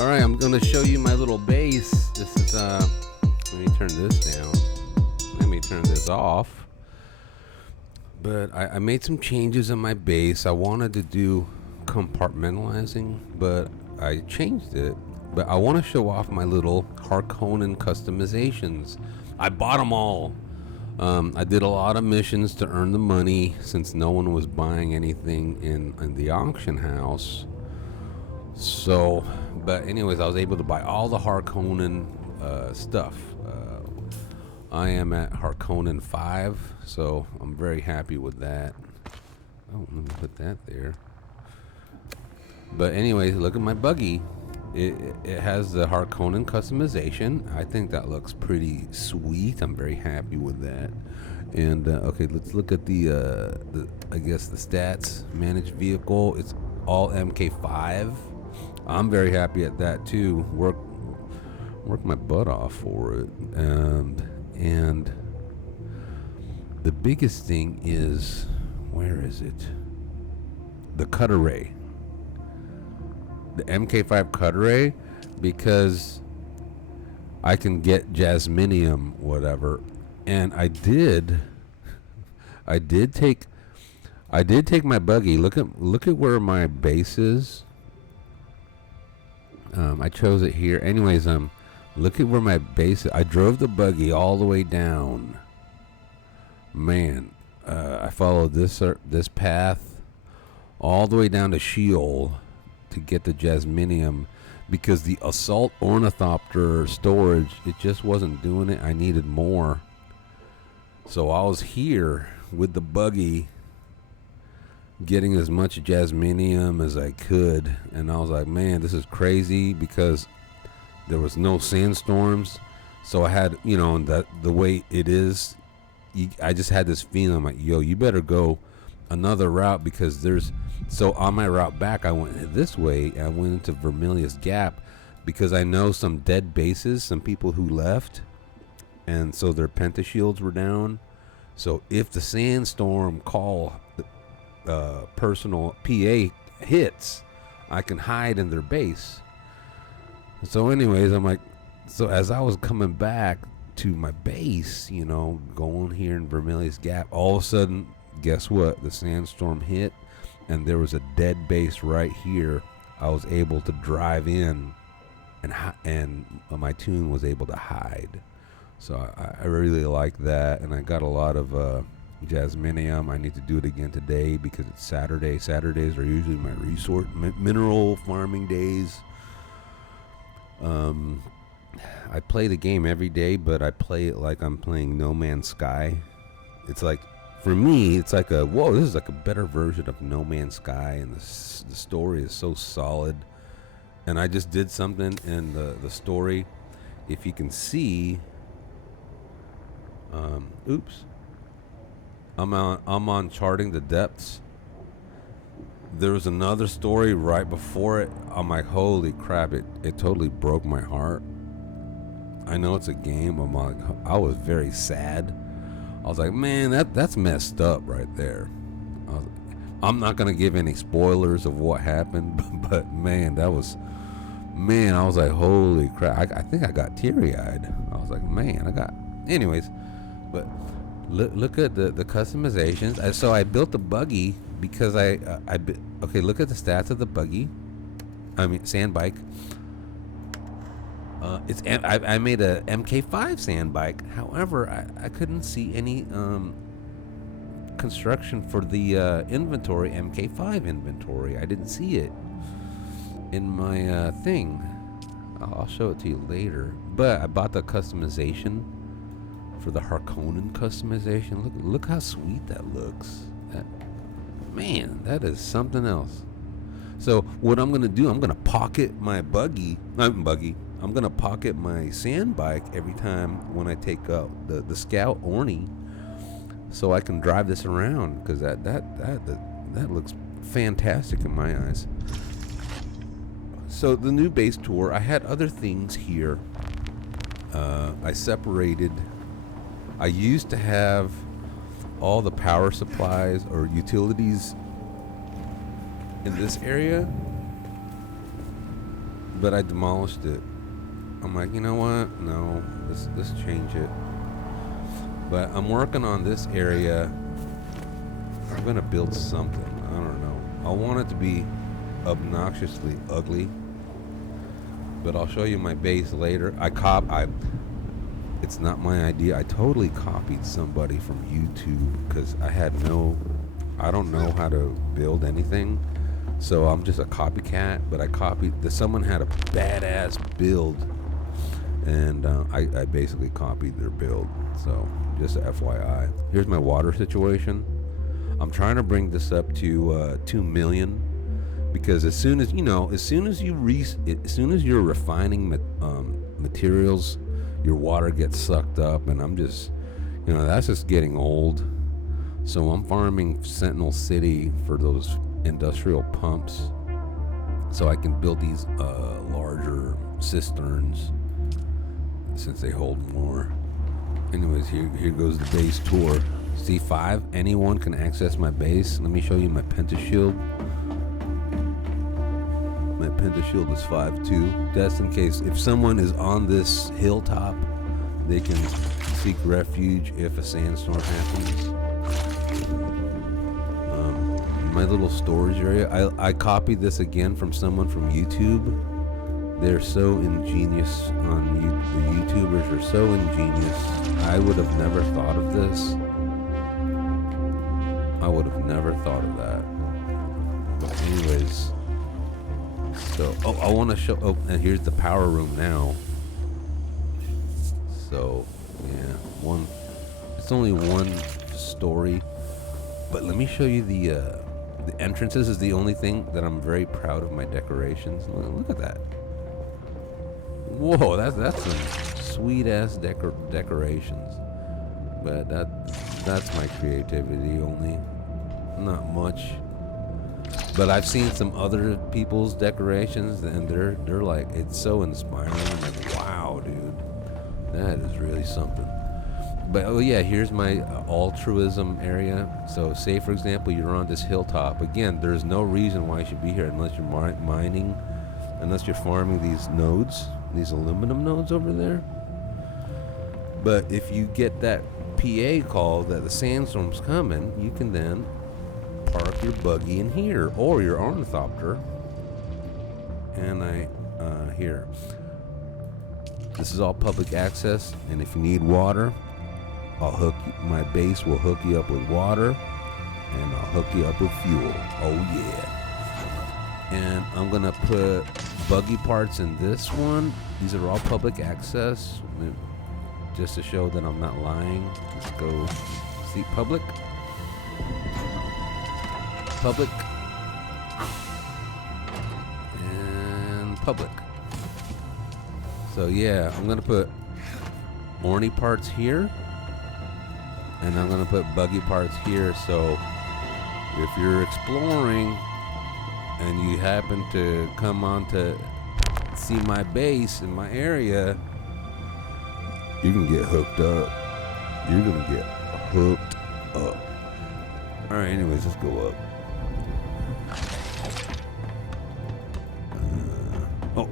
All right, I'm gonna show you my little bass. This is let me turn this down. Let me turn this off. But I made some changes in my bass. I wanted to do compartmentalizing, but I changed it. But I want to show off my little Harkonnen customizations. I bought them all. I did a lot of missions to earn the money since no one was buying anything in the auction house. So, but anyways, I was able to buy all the Harkonnen stuff. I am at Harkonnen 5, so I'm very happy with that. Oh, let me put that there. But anyways, look at my buggy. It has the Harkonnen customization. I think that looks pretty sweet. I'm very happy with that. And okay, let's look at the I guess the stats. Managed vehicle. It's all MK5. I'm very happy at that too. Work my butt off for it. And the biggest thing is, where is it? The cut array. The MK5 cut array, because I can get Jasminium, whatever. And I did take my buggy. Look at where my base is. I chose it here. Anyways, look at where my base is. I drove the buggy all the way down. Man, I followed this path all the way down to Sheol to get the Jasminium, because the assault ornithopter storage, it just wasn't doing it. I needed more. So I was here with the buggy getting as much Jasminium as I could, and I was like, man, this is crazy, because there was no sandstorms. So I had, that the way it is, I just had this feeling. I'm like, yo, you better go another route, because so on my route back, I went this way. I went into Vermilius Gap because I know some dead bases, some people who left, and so their pentashields were down. So if the sandstorm call personal PA hits, I can hide in their base. So anyways, I'm like, so as I was coming back to my base, going here in Vermilius Gap, all of a sudden, guess what? The sandstorm hit, and there was a dead base right here. I was able to drive in, and my tune was able to hide. So I really like that, and I got a lot of Jasminium. I need to do it again today because it's Saturday. Saturdays are usually my resource mineral farming days. I play the game every day, but I play it like I'm playing No Man's Sky. It's like, for me, it's like this is like a better version of No Man's Sky, and the story is so solid. And I just did something in the story. If you can see, I'm on Charting the Depths. There was another story right before it. I'm like, holy crap, it totally broke my heart. I know it's a game, but I was very sad. I was like, man, that's messed up right there. I'm not going to give any spoilers of what happened, but man, I was like, holy crap. I think I got teary-eyed. I was like, man, anyways, but look at the customizations. So I built the buggy because okay, look at the stats of the buggy. I mean, sand bike. I made a MK5 sand bike. However, I couldn't see any construction for the inventory, MK5 inventory. I didn't see it in my thing. I'll show it to you later. But I bought the customization for the Harkonnen customization. Look how sweet that looks. Man, that is something else. So what I'm gonna do, I'm gonna pocket my I'm gonna pocket my sand bike every time when I take out the Scout Orny, so I can drive this around, because that looks fantastic in my eyes. So the new base tour, I had other things here. I separated. I used to have all the power supplies or utilities in this area. but I demolished it. I'm like, you know what? No, let's change it. But I'm working on this area. I'm gonna build something. I don't know. I want it to be obnoxiously ugly. But I'll show you my base later. It's not my idea. I totally copied somebody from YouTube because I don't know how to build anything. So I'm just a copycat, but someone had a badass build, and I basically copied their build. So just a FYI. Here's my water situation. I'm trying to bring this up to 2 million, because as soon as you're refining materials, your water gets sucked up, and I'm just, that's just getting old. So I'm farming Sentinel City for those industrial pumps, so I can build these larger cisterns since they hold more. Anyways, here goes the base tour. C5, anyone can access my base. Let me show you my pentashield. My pentashield is 5.2. That's in case if someone is on this hilltop, they can seek refuge if a sandstorm happens. My little storage area, I copied this again from someone from YouTube. They're so ingenious the YouTubers are so ingenious. I would have never thought of this. I would have never thought of that. But anyways, so I want to show. Oh, and here's the power room now. So yeah, it's only one story, but let me show you the entrances. Is the only thing that I'm very proud of my decorations. Look at that. Whoa, that's some sweet ass decorations. But that's my creativity only. Not much. But I've seen some other people's decorations, and they're like, it's so inspiring. I'm like, wow, dude, that is really something. But oh yeah, here's my altruism area. So say for example you're on this hilltop. Again, there's no reason why you should be here unless you're mining, unless you're farming these nodes, these aluminum nodes over there. But if you get that PA call that the sandstorm's coming, you can then park your buggy in here or your ornithopter. And here. This is all public access, and if you need water, my base will hook you up with water, and I'll hook you up with fuel. Oh yeah. And I'm gonna put buggy parts in this one. These are all public access, just to show that I'm not lying. Let's go see public, and public. So yeah, I'm gonna put orny parts here, and I'm gonna put buggy parts here. So if you're exploring and you happen to come on to see my base in my area, you can get hooked up. You're gonna get hooked up. All right, anyways, let's go up.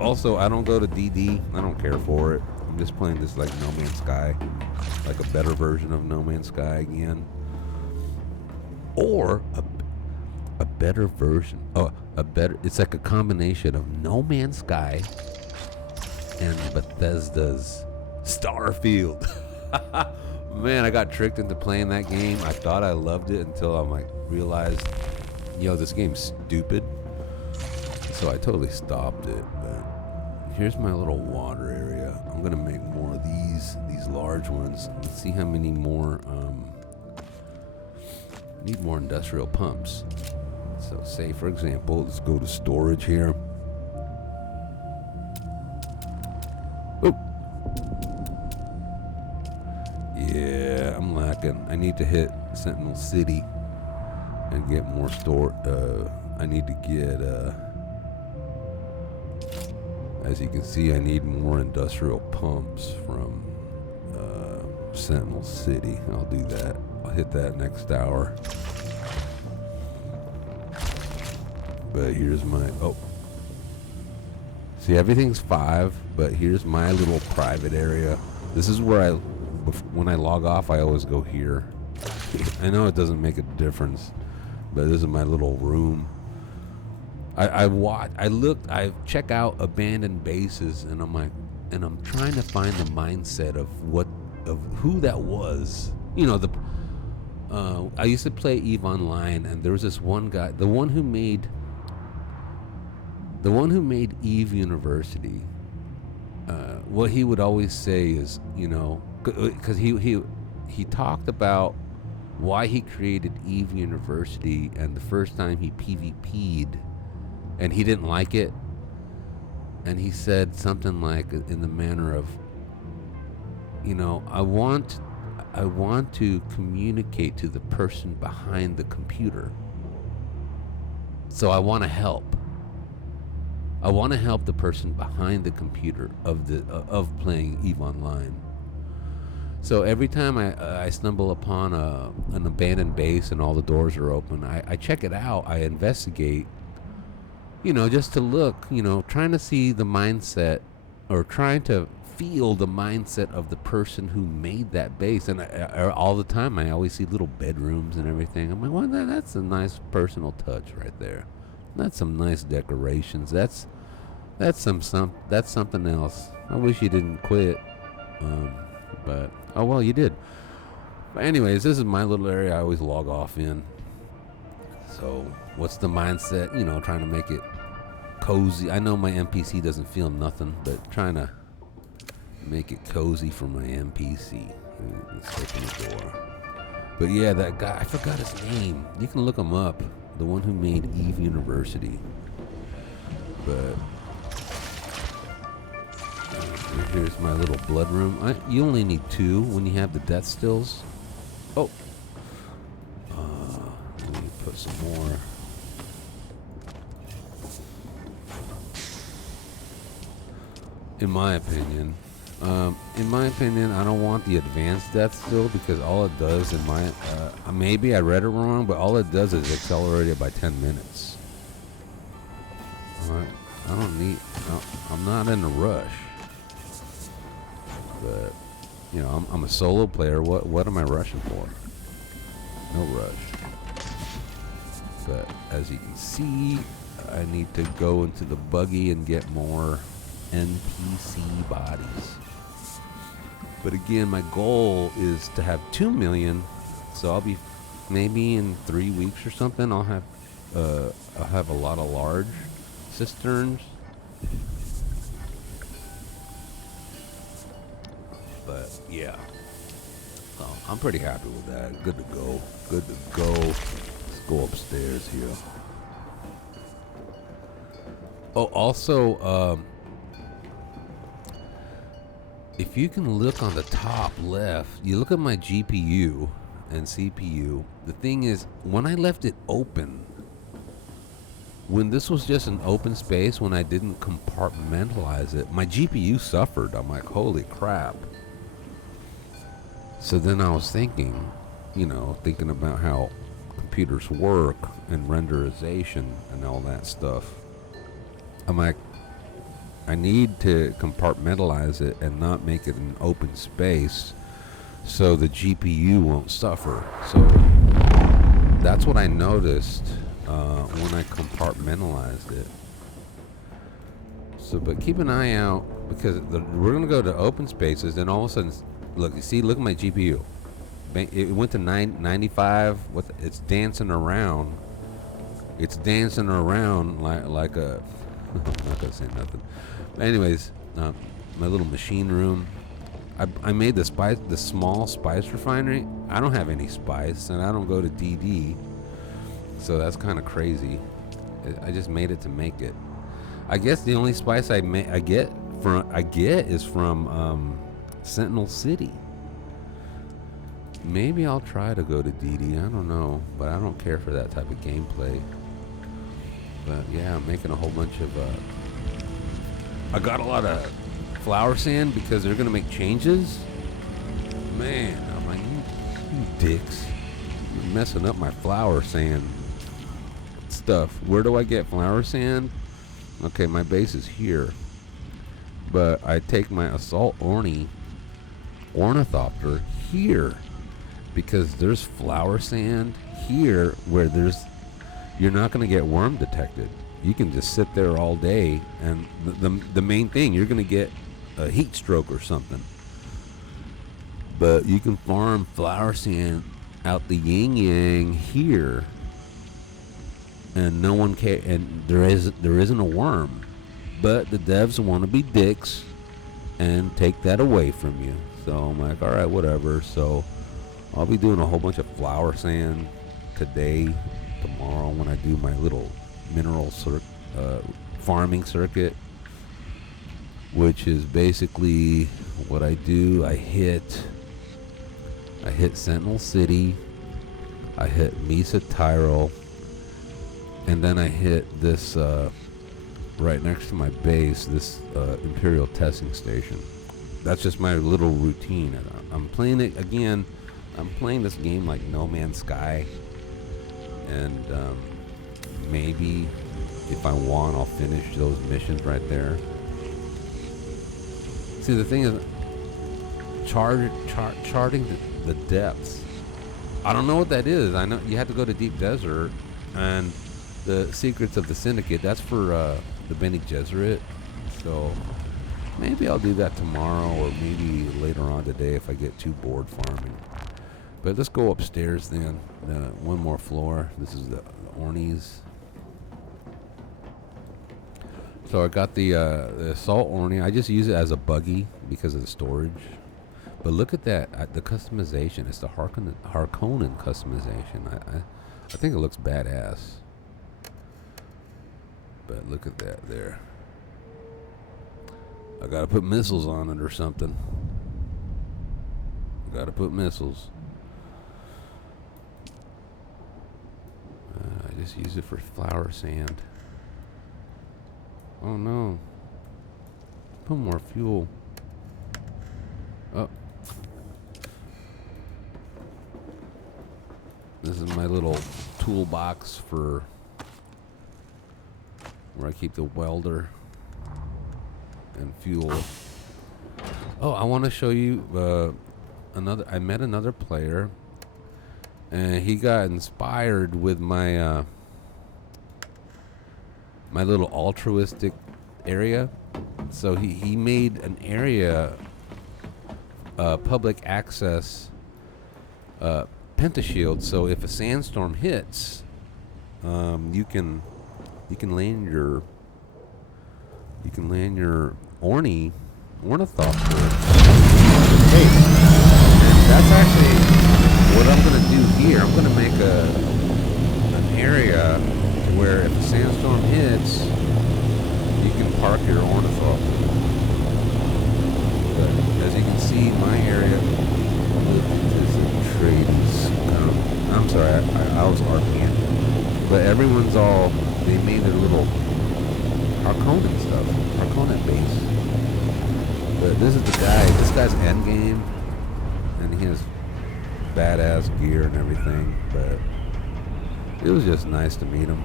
Also, I don't go to DD. I don't care for it. I'm just playing this like No Man's Sky, like a better version of No Man's Sky again, or a better version. It's like a combination of No Man's Sky and Bethesda's Starfield. Man, I got tricked into playing that game. I thought I loved it until I realized, this game's stupid. So I totally stopped it. But here's my little water area. I'm gonna make more of these large ones. Let's see how many more. Need more industrial pumps. So say for example, let's go to storage here. Oh. Yeah, I'm lacking. I need to hit Sentinel City and get more I need to get as you can see, I need more industrial pumps from Sentinel City. I'll do that. I'll hit that next hour. But here's my See, everything's 5, but here's my little private area. This is where when I log off, I always go here. I know it doesn't make a difference, but this is my little room. I check out abandoned bases, and I'm trying to find the mindset of who that was. You know, I used to play EVE Online, and there was this one guy, the one who made EVE University. What he would always say is, you know, because he talked about why he created EVE University, and the first time he PvP'd, and he didn't like it, and he said something like, in the manner of, you know, I want to communicate to the person behind the computer, so I want to help. I want to help the person behind the computer of playing EVE Online. So every time I stumble upon an abandoned base and all the doors are open, I check it out. I investigate, you know, just to look, you know, trying to see the mindset, or trying to feel the mindset of the person who made that base. And all the time, I always see little bedrooms and everything. I'm like, well, that's a nice personal touch right there. That's some nice decorations. That's something else. I wish you didn't quit, but oh well, you did. But anyways, this is my little area I always log off in. So what's the mindset? You know, trying to make it cozy. I know my NPC doesn't feel nothing, but trying to make it cozy for my NPC. Let's open the door. But yeah, that guy, I forgot his name. You can look him up. The one who made EVE University. But here's my little blood room. You only need 2 when you have the death stills. Oh. Let me put some more. In my opinion, I don't want the advanced death still, because all it does maybe I read it wrong, but all it does is accelerate it by 10 minutes. I'm not in a rush. But, you know, I'm a solo player. What am I rushing for? No rush. But as you can see, I need to go into the buggy and get more NPC bodies. But again, my goal is to have 2 million. So I'll be, maybe in 3 weeks or something, I'll have a lot of large cisterns. But yeah, I'm pretty happy with that. Good to go. Let's go upstairs here. Oh, also, if you can look on the top left, you look at my GPU and CPU. The thing is, when I left it open, when this was just an open space, when I didn't compartmentalize it, my GPU suffered. I'm like, holy crap. So then I was thinking about how computers work and renderization and all that stuff. I'm like, I need to compartmentalize it and not make it an open space so the GPU won't suffer. So that's what I noticed when I compartmentalized it. So, but keep an eye out, because we're going to go to open spaces, and all of a sudden, look at my GPU. It went to 95. It's dancing around. It's dancing around like a... I'm not going to say nothing. But anyways, my little machine room. I made the small spice refinery. I don't have any spice, and I don't go to DD. So that's kind of crazy. I just made it to make it. I guess the only spice I get is from Sentinel City. Maybe I'll try to go to DD. I don't know, but I don't care for that type of gameplay. But yeah, I'm making a whole bunch of. I got a lot of flower sand because they're gonna make changes. Man, I'm like, you dicks, you're messing up my flower sand stuff. Where do I get flower sand? Okay, my base is here. But I take my assault ornithopter here because there's flower sand here where you're not going to get worm detected. You can just sit there all day, and the main thing, you're going to get a heat stroke or something. But you can farm flower sand out the yin yang here, and no one can. And there isn't a worm. But the devs want to be dicks and take that away from you. So I'm like, all right, whatever. So I'll be doing a whole bunch of flower sand today, tomorrow when I do my little mineral farming circuit, which is basically what I do. I hit Sentinel City, I hit Mesa Tyrol, and then I hit this right next to my base, this Imperial testing station. That's just my little routine. I'm playing it again. I'm playing this game like No Man's Sky, and maybe if I want, I'll finish those missions right there. See, the thing is, charting the depths. I don't know what that is. I know you have to go to Deep Desert, and the Secrets of the Syndicate. That's for the Bene Gesserit. So maybe I'll do that tomorrow, or maybe later on today if I get too bored farming. But let's go upstairs then. One more floor. This is the Ornies. So I got the Assault Orny. I just use it as a buggy because of the storage. But look at that, the customization. It's the Harkonnen customization. I think it looks badass. But look at that there. I gotta put missiles on it or something. Gotta put missiles. I just use it for flower sand. Oh no. Put more fuel. Oh. This is my little toolbox for where I keep the welder and fuel. Oh, I want to show you I met another player, and he got inspired with my my little altruistic area. So he made an area, public access pentashield. So if a sandstorm hits, you can land your ornithopter. Hey, that's actually what I'm gonna do here. I'm gonna make an area where if a sandstorm hits, you can park your ornithopter. But as you can see, my area is a trading. I'm sorry, I was RPing. But everyone's they made their little Harkonnen stuff, Harkonnen base. But this is the guy. This guy's endgame, and he has badass gear and everything. But it was just nice to meet him.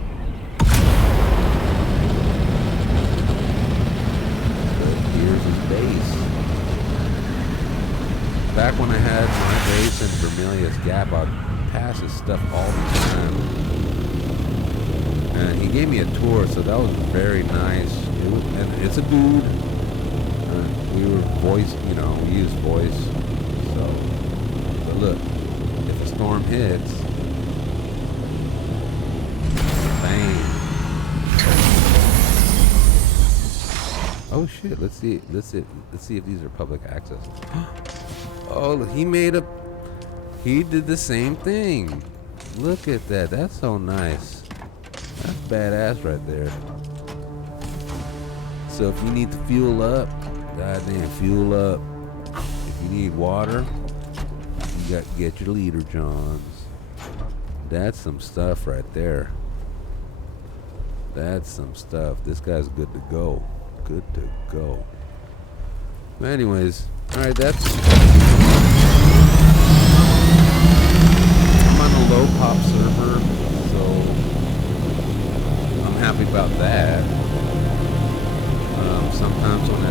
But here's his base. Back when I had my base in Vermilius Gap, I'd pass his stuff all the time. And he gave me a tour, so that was very nice. And it's a dude. We were we used voice. So, but look, if a storm hits, bang. Oh shit! Let's see if these are public access. Oh, he did the same thing. Look at that. That's so nice. That's badass right there. So if you need to fuel up, goddamn fuel up. If you need water, you got to get your Leader Johns. That's some stuff right there. That's some stuff. This guy's good to go. Good to go. But anyways, alright, that's... I'm on a low pop server, so I'm happy about that. Sometimes when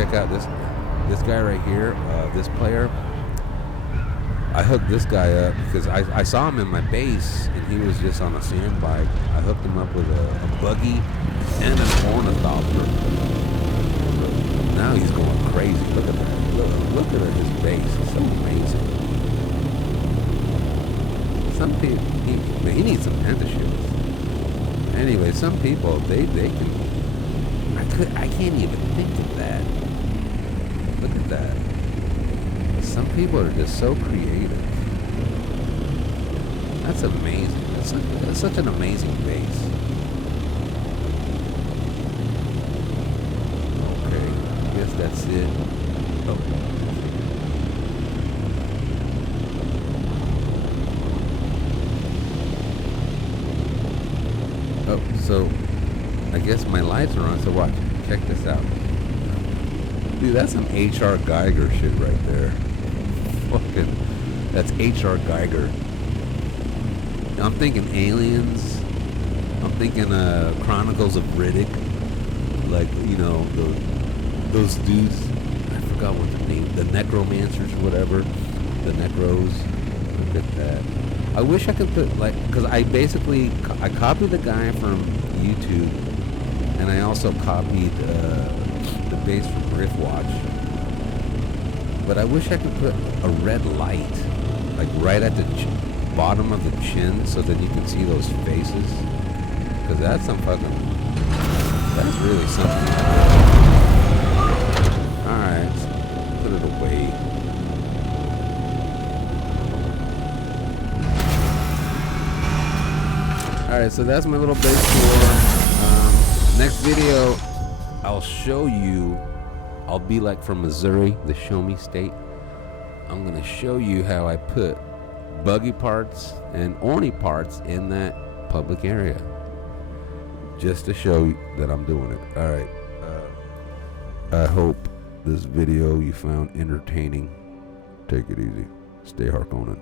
check out this guy right here, this player. I hooked this guy up because I saw him in my base and he was just on a sand bike. I hooked him up with a buggy and an ornithopter. Now he's going crazy. Look at that. Look at his base. It's so amazing. Some people, he needs some apprenticeships. Anyway, some people, they can, I can't even think of that. Look at that. Some people are just so creative. That's amazing. That's such an amazing base. Okay, I guess that's it. Oh. Oh, so I guess my lights are on, so watch. Check this out. Dude, that's some H.R. Geiger shit right there. Fucking, that's H.R. Geiger. I'm thinking Aliens. I'm thinking Chronicles of Riddick. Like, you know, those dudes. I forgot what the name. The Necromancers or whatever. The Necros. Look at that. I wish I could put, like, because I copied the guy from YouTube, and I also copied the base from Riftwatch. But I wish I could put a red light, like right at the bottom of the chin, so that you can see those faces. Because that's some fucking, that's really something. Alright, put it away. Alright, so that's my little base tour. Next video, I'll show you, I'll be like from Missouri, the show me state. I'm going to show you how I put buggy parts and orny parts in that public area. Just to show you that I'm doing it. Alright. I hope this video you found entertaining. Take it easy. Stay Harkonnen.